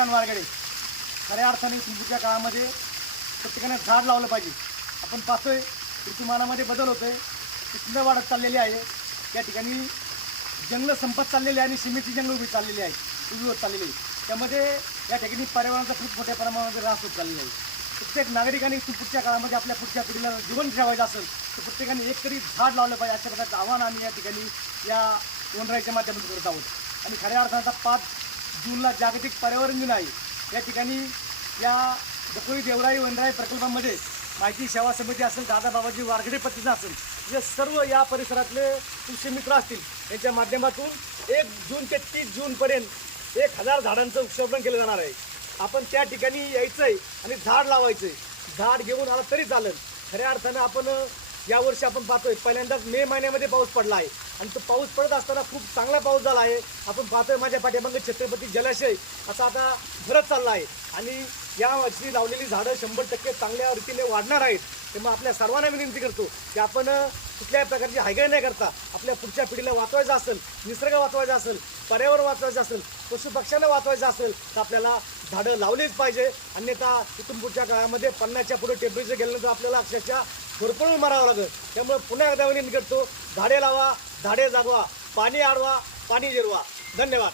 चंद्रकांत वारगडे, खऱ्या अर्थाने पुढच्या काळामध्ये प्रत्येकाने झाड लावलं पाहिजे. आपण पाहतोय ऋतुमानामध्ये बदल होतोय, उष्णता वाढत चाललेली आहे. या ठिकाणी जंगलं संपत चाललेली आहे आणि सीमेची जंगलं उभी चाललेली आहे, उभी होत चाललेली आहे. त्यामध्ये या ठिकाणी पर्यावरणाचा खूप मोठ्या प्रमाणामध्ये ऱ्हास होत चाललेला आहे. प्रत्येक नागरिकांनी पुढच्या काळामध्ये आपल्या पुढच्या पिढीला जीवन ठेवायचं असेल तर प्रत्येकाने एक तरी झाड लावलं पाहिजे, अशा प्रकारचं आव्हान आम्ही या ठिकाणी या वनराईच्या माध्यमातून करत आहोत. आणि खऱ्या अर्थानं 5 जूनला जागतिक पर्यावरण दिन आहे. या ठिकाणी या डकोली देवराई वनराई प्रकल्पामध्ये माहिती सेवा समिती असेल, दादा बाबाजी वारगडे प्रतिष्ठान असेल, जे सर्व या परिसरातले कृषी मित्र असतील, यांच्या माध्यमातून 1 जून ते 30 जूनपर्यंत 1000 झाडांचं वृक्षारोपण केलं जाणार आहे. आपण त्या ठिकाणी यायचं आहे आणि झाड लावायचं आहे. झाड घेऊन आला तरी चालेल. खऱ्या अर्थानं आपण यावर्षी आपण पाहतोय पहिल्यांदाच मे महिन्यामध्ये पाऊस पडला आहे आणि तो पाऊस पडत असताना खूप चांगला पाऊस झाला आहे. आपण पाहतोय माझ्या पाठीमागे छत्रपती जलाशय असा आता भरत चालला आहे आणि यावर्षी लावलेली झाडं 100% चांगल्या रीतीने वाढणार आहेत. त्यामुळे आपल्या सर्वांना विनंती करतो की आपण कुठल्याही प्रकारची हायगाई न करता आपल्या पुढच्या पिढीला वाचवायचं असेल, निसर्ग वाचवायचा असेल, पर्यावरण वाचवायचं असेल, पशुपक्ष्यांना वाचवायचं असेल तर आपल्याला झाडं लावलीच पाहिजे. अन्यथा इथून पुढच्या काळामध्ये 50च्या पुढे टेम्परेचर गेल्यानंतर आपल्याला अक्षरशः भरपूर मारावं लागेल. त्यामुळे पुन्हा एकदा विनंती करतो, झाडे लावा, झाडे जागवा, पाणी अडवा, पाणी जिरवा. धन्यवाद.